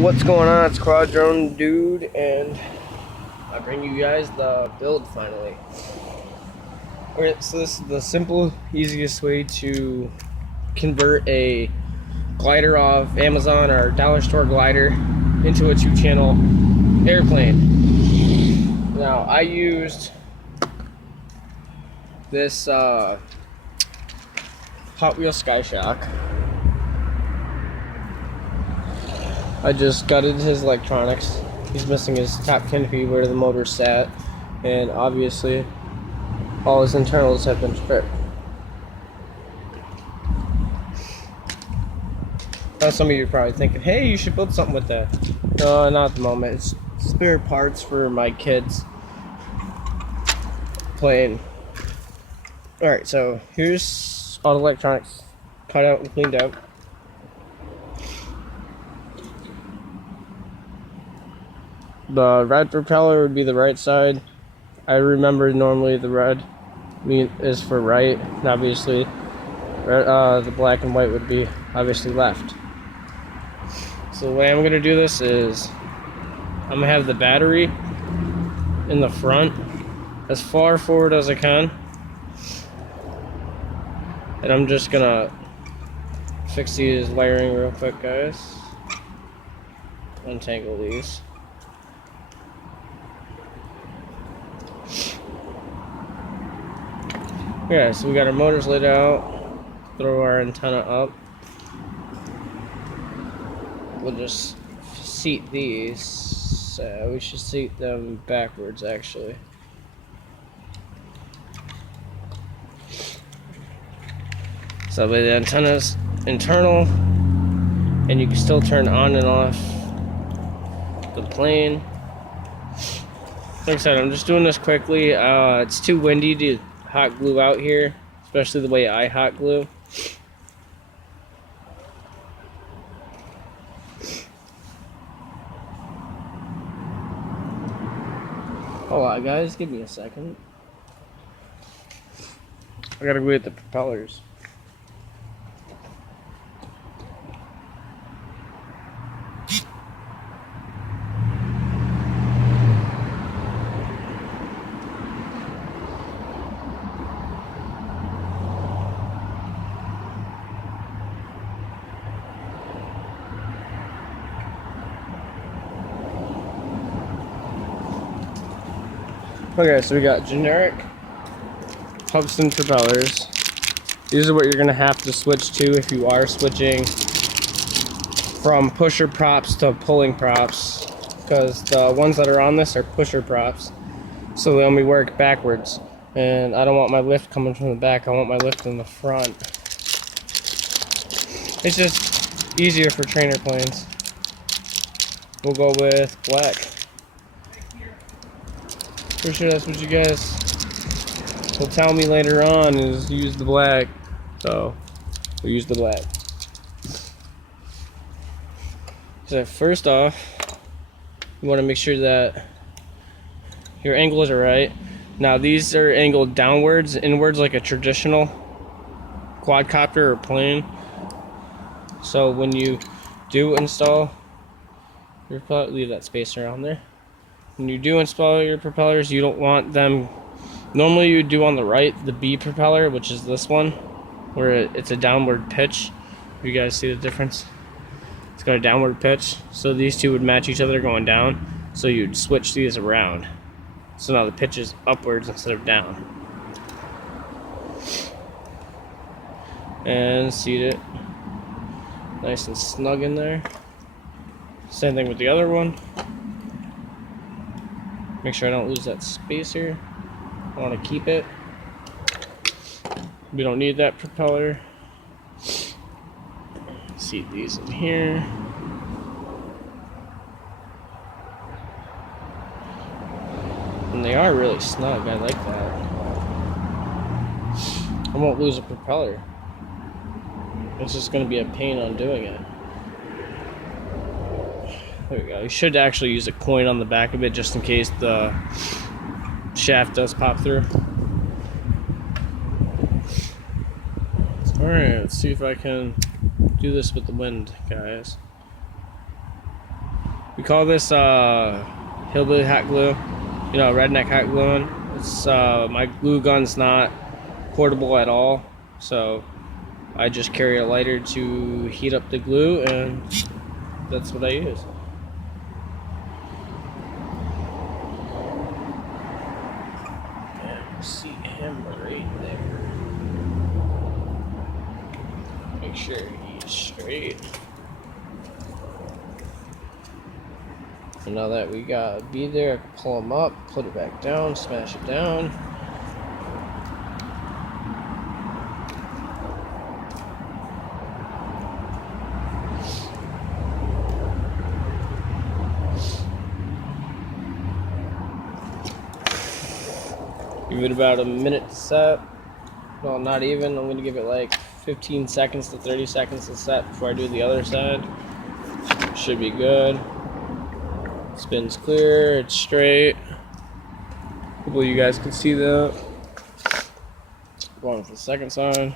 What's going on? It's Quadrone Dude, and I bring you guys the build finally. Alright, so this is the simple, easiest way to convert a glider off Amazon or dollar store glider into a 2-channel airplane. Now, I used this Hot Wheels Sky Shock. I just gutted his electronics. He's missing his top canopy where the motor sat, and obviously all his internals have been stripped. Now some of you are probably thinking, hey, you should build something with that. No, not at the moment. It's spare parts for my kids playing. Alright, so here's all the electronics cut out and cleaned out. The red propeller would be the right side. I remember normally the red is for right, and obviously the black and white would be obviously left. So the way I'm going to do this is I'm going to have the battery in the front as far forward as I can, and I'm just going to fix these wiring real quick, guys. Untangle these. Yeah, so we got our motors laid out. Throw our antenna up. We'll just seat these. We should seat them backwards, actually. So the antenna's internal, and you can still turn on and off the plane. Like I said, I'm just doing this quickly. It's too windy to hot glue out here, especially the way I hot glue. Hold on, guys, give me a second. I gotta glue at the propellers. Okay, so we got generic hubs and propellers. These are what you're gonna have to switch to if you are switching from pusher props to pulling props, because the ones that are on this are pusher props, so they only work backwards, and I don't want my lift coming from the back. I want my lift in the front. It's just easier for trainer planes. We'll go with black. Pretty sure that's what you guys will tell me later on, is use the black. So we'll use the black. So first off, you want to make sure that your angles are right. Now these are angled downwards, inwards, like a traditional quadcopter or plane. So when you do install your propeller, leave that space around there. When you do install your propellers, you don't want them. Normally you do on the right, the B propeller, which is this one, where it's a downward pitch. You guys see the difference? It's got a downward pitch, so these two would match each other going down. So you'd switch these around. So now the pitch is upwards instead of down. And seat it nice and snug in there. Same thing with the other one. Make sure I don't lose that spacer. I want to keep it. We don't need that propeller. Seat these in here. And they are really snug. I like that. I won't lose a propeller. It's just going to be a pain on doing it. There we go. You should actually use a coin on the back of it just in case the shaft does pop through. Alright, let's see if I can do this with the wind, guys. We call this hillbilly hot glue, you know, redneck hot gluing. It's my glue gun's not portable at all, so I just carry a lighter to heat up the glue, and that's what I use. And you see him right there. Make sure he's straight. And now that we got a B there, I can pull him up, put it back down, smash it down. Give it about a minute to set. Well, not even. I'm going to give it like 15 seconds to 30 seconds to set before I do the other side. Should be good. Spin's clear, it's straight. Hopefully you guys can see that. Going for the second side.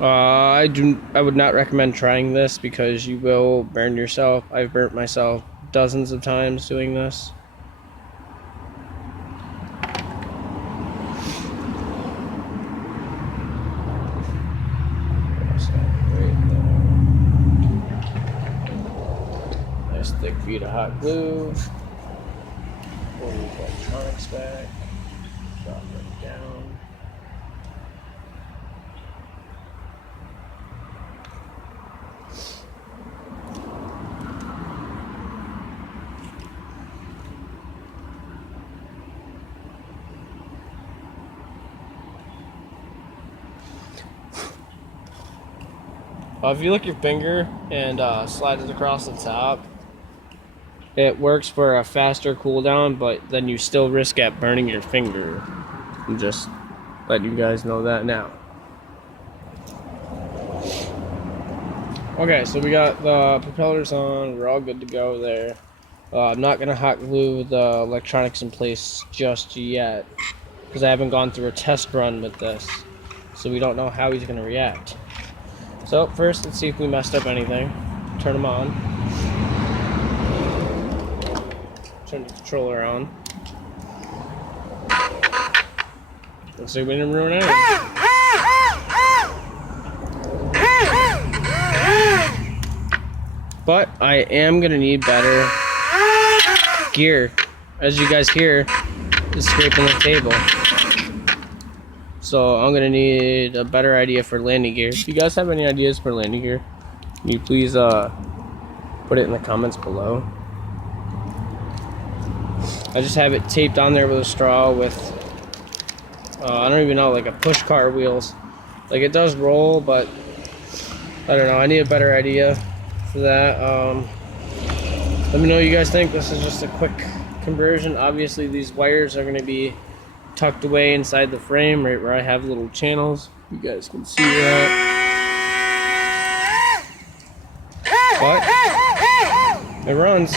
I would not recommend trying this because you will burn yourself. I've burnt myself dozens of times doing this. Nice thick bead of hot glue. Pull the electronics back. Drop it down. If you lick your finger and slide it across the top, it works for a faster cooldown, but then you still risk at burning your finger. I'm just letting you guys know that now. Okay, so we got the propellers on. We're all good to go there. I'm not going to hot glue the electronics in place just yet because I haven't gone through a test run with this, so we don't know how he's going to react. So first, let's see if we messed up anything. Turn them on. Turn the controller on. Looks like we didn't ruin anything. But I am gonna need better gear. As you guys hear, it's scraping the table. So I'm gonna need a better idea for landing gear. If you guys have any ideas for landing gear, can you please put it in the comments below. I just have it taped on there with a straw with I don't even know, like a push car wheels. Like it does roll, but I don't know. I need a better idea for that. Let me know what you guys think. This is just a quick conversion. Obviously these wires are going to be tucked away inside the frame right where I have little channels. You guys can see that. But it runs.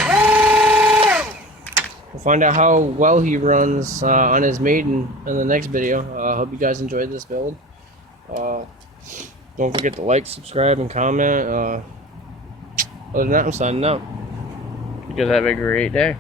We'll find out how well he runs on his maiden in the next video. I hope you guys enjoyed this build. Don't forget to like, subscribe, and comment. Other than that, I'm signing out. You guys have a great day.